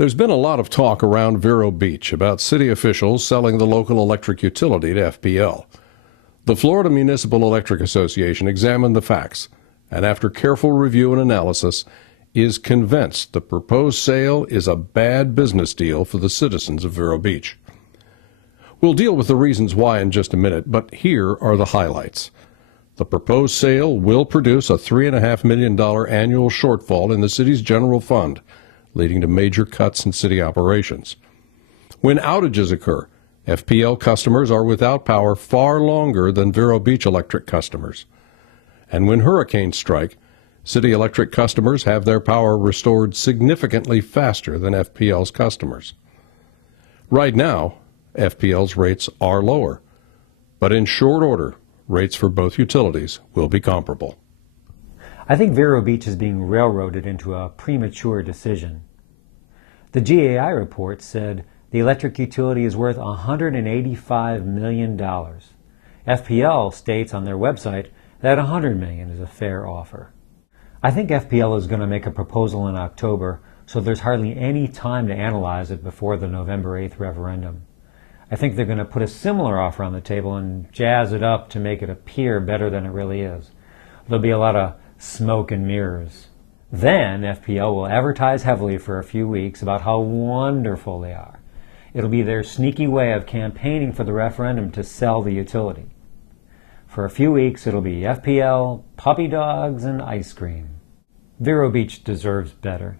There's been a lot of talk around Vero Beach about city officials selling the local electric utility to FPL. The Florida Municipal Electric Association examined the facts and, after careful review and analysis, is convinced the proposed sale is a bad business deal for the citizens of Vero Beach. We'll deal with the reasons why in just a minute, but here are the highlights. The proposed sale will produce a $3.5 million annual shortfall in the city's general fund, leading to major cuts in city operations. When outages occur, FPL customers are without power far longer than Vero Beach Electric customers. And when hurricanes strike, city electric customers have their power restored significantly faster than FPL's customers. Right now, FPL's rates are lower, but in short order, rates for both utilities will be comparable. I think Vero Beach is being railroaded into a premature decision. The GAI report said the electric utility is worth $185 million. FPL states on their website that $100 million is a fair offer. I think FPL is going to make a proposal in October, so there's hardly any time to analyze it before the November 8th referendum. I think they're going to put a similar offer on the table and jazz it up to make it appear better than it really is. There'll be a lot of smoke and mirrors. Then FPL will advertise heavily for a few weeks about how wonderful they are. It'll be their sneaky way of campaigning for the referendum to sell the utility. For a few weeks it'll be FPL, puppy dogs, and ice cream. Vero Beach deserves better.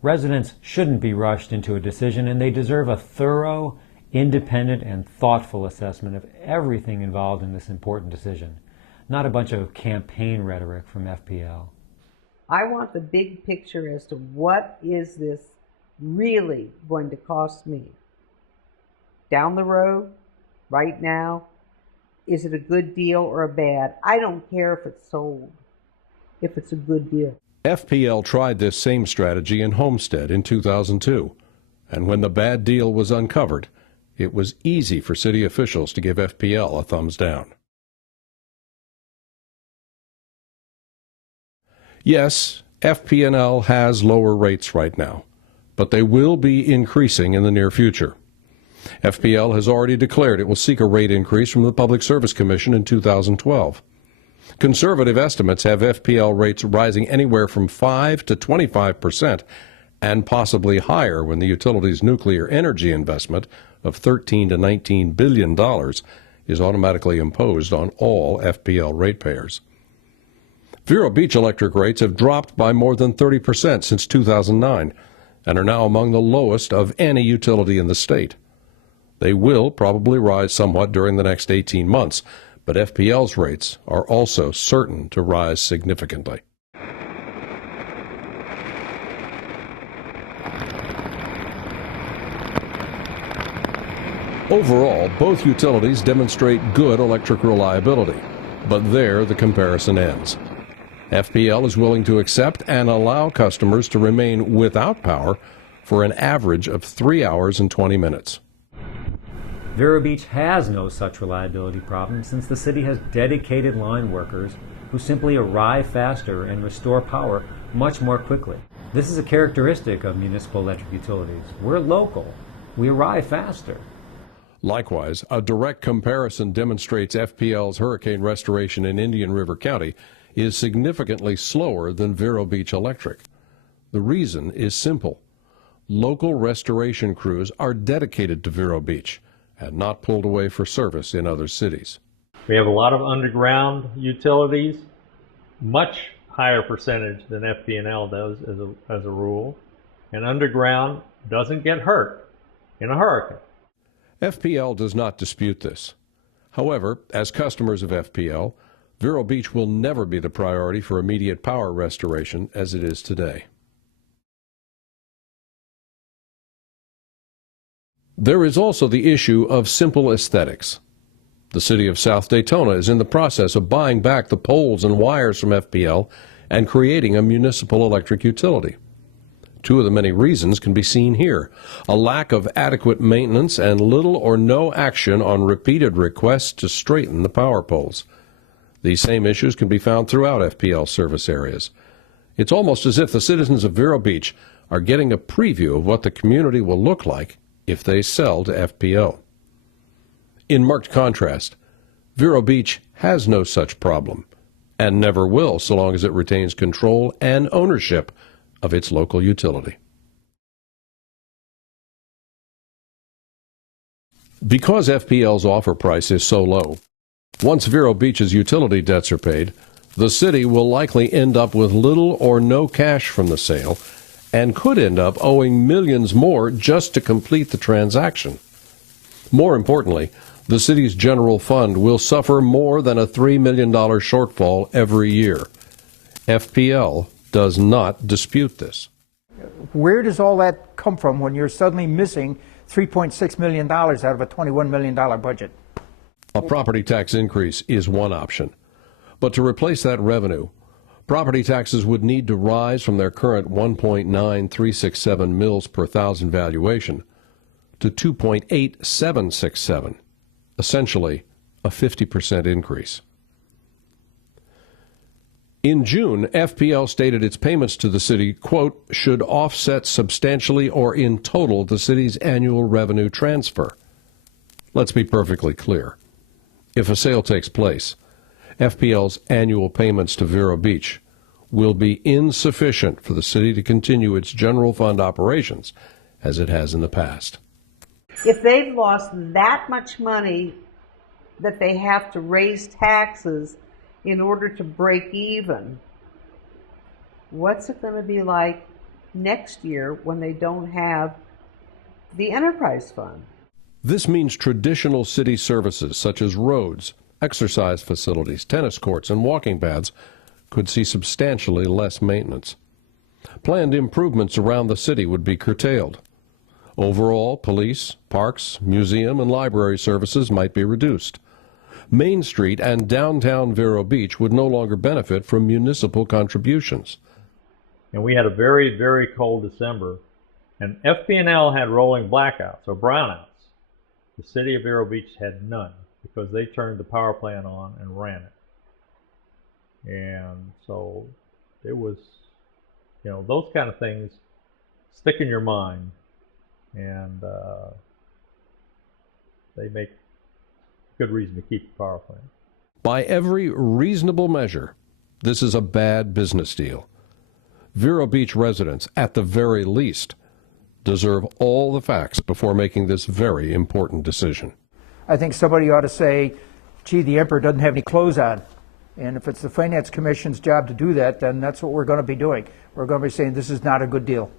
Residents shouldn't be rushed into a decision, and they deserve a thorough, independent, and thoughtful assessment of everything involved in this important decision. Not a bunch of campaign rhetoric from FPL. I want the big picture as to what is this really going to cost me. Down the road, right now, is it a good deal or a bad? I don't care if it's sold, if it's a good deal. FPL tried this same strategy in Homestead in 2002, and when the bad deal was uncovered, it was easy for city officials to give FPL a thumbs down. Yes, FPL has lower rates right now, but they will be increasing in the near future. FPL has already declared it will seek a rate increase from the Public Service Commission in 2012. Conservative estimates have FPL rates rising anywhere from 5 to 25% and possibly higher when the utility's nuclear energy investment of $13 to $19 billion is automatically imposed on all FPL ratepayers. Vero Beach electric rates have dropped by more than 30% since 2009 and are now among the lowest of any utility in the state. They will probably rise somewhat during the next 18 months, but FPL's rates are also certain to rise significantly. Overall, both utilities demonstrate good electric reliability, but there the comparison ends. FPL is willing to accept and allow customers to remain without power for an average of 3 hours and 20 minutes. Vero Beach has no such reliability problem since the city has dedicated line workers who simply arrive faster and restore power much more quickly. This is a characteristic of municipal electric utilities. We're local. We arrive faster. Likewise, a direct comparison demonstrates FPL's hurricane restoration in Indian River County is significantly slower than Vero Beach Electric. The reason is simple. Local restoration crews are dedicated to Vero Beach and not pulled away for service in other cities. We have a lot of underground utilities, much higher percentage than FPL does as a rule, and underground doesn't get hurt in a hurricane. FPL does not dispute this. However, as customers of FPL, Vero Beach will never be the priority for immediate power restoration as it is today. There is also the issue of simple aesthetics. The city of South Daytona is in the process of buying back the poles and wires from FPL and creating a municipal electric utility. Two of the many reasons can be seen here: a lack of adequate maintenance and little or no action on repeated requests to straighten the power poles. These same issues can be found throughout FPL service areas. It's almost as if the citizens of Vero Beach are getting a preview of what the community will look like if they sell to FPL. In marked contrast, Vero Beach has no such problem, and never will so long as it retains control and ownership of its local utility. Because FPL's offer price is so low, once Vero Beach's utility debts are paid, the city will likely end up with little or no cash from the sale and could end up owing millions more just to complete the transaction. More importantly, the city's general fund will suffer more than a $3 million shortfall every year. FPL does not dispute this. Where does all that come from when you're suddenly missing $3.6 million out of a $21 million budget? A property tax increase is one option. But to replace that revenue, property taxes would need to rise from their current 1.9367 mils per thousand valuation to 2.8767, essentially a 50% increase. In June, FPL stated its payments to the city, quote, should offset substantially or in total the city's annual revenue transfer. Let's be perfectly clear. If a sale takes place, FPL's annual payments to Vero Beach will be insufficient for the city to continue its general fund operations as it has in the past. If they've lost that much money that they have to raise taxes in order to break even, what's it going to be like next year when they don't have the enterprise fund? This means traditional city services such as roads, exercise facilities, tennis courts, and walking paths could see substantially less maintenance. Planned improvements around the city would be curtailed. Overall, police, parks, museum, and library services might be reduced. Main Street and downtown Vero Beach would no longer benefit from municipal contributions. And we had a very, very cold December, and FPL had rolling blackouts or brownouts. The city of Vero Beach had none because they turned the power plant on and ran it. And so it was, those kind of things stick in your mind, and they make good reason to keep the power plant. By every reasonable measure, this is a bad business deal. Vero Beach residents, at the very least, deserve all the facts before making this very important decision. I think somebody ought to say, gee, the emperor doesn't have any clothes on. And if it's the Finance Commission's job to do that, then that's what we're going to be doing. We're going to be saying this is not a good deal.